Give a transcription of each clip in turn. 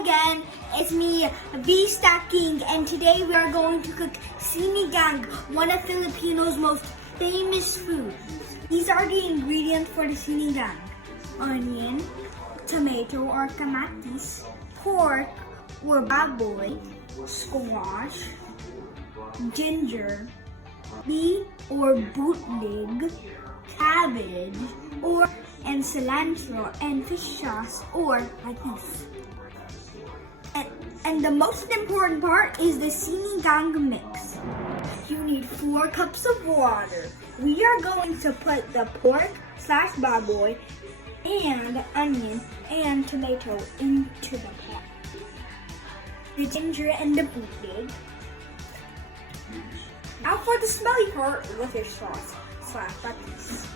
again. It's me, BisdaKing, and today we are going to cook Sinigang, one of Filipino's most famous foods. These are the ingredients for the Sinigang: onion, tomato or kamatis, pork or baboy, squash, ginger, beet or bootleg, cabbage, and cilantro, and fish sauce or patis. And the most important part is the sinigang mix. You need 4 cups of water. We are going to put the pork / baboy and onion and tomato into the pot. The ginger and the bootleg. Now for the smelly part with your sauce / patis.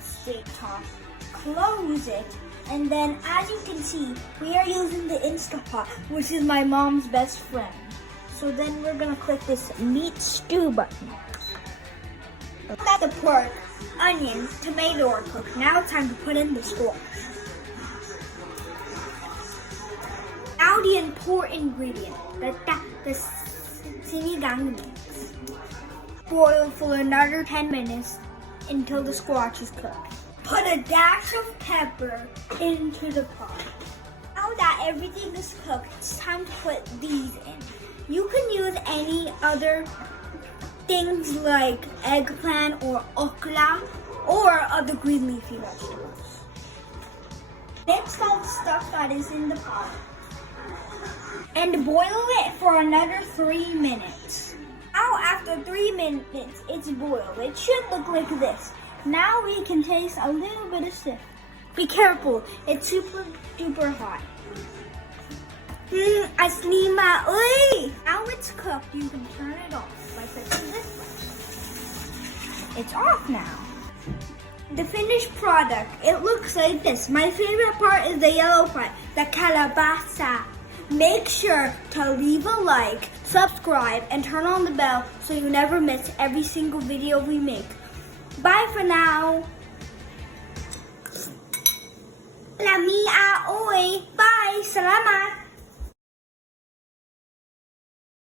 Stick top, close it, and then as you can see, we are using the Instapot, which is my mom's best friend. So then we're gonna click this meat stew button. Now the pork, onion, tomato are cooked. Now it's time to put in the squash. Now the important ingredient, the sinigang mix. Boil for another 10 minutes until the squash is cooked. Put a dash of pepper into the pot. Now that everything is cooked, it's time to put these in. You can use any other things like eggplant or okra or other green leafy vegetables. Mix all the stuff that is in the pot and boil it for another 3 minutes. Now after 3 minutes, it's boiled. It should look like this. Now we can taste a little bit of stuff. Be careful, it's super duper hot. Aslima, uy! Now it's cooked, you can turn it off by pressing this button. It's off now. The finished product, it looks like this. My favorite part is the yellow part, the calabasa. Make sure to leave a like, subscribe, and turn on the bell so you never miss every single video we make. Bye for now. Lamia, oy. Bye. Salamat.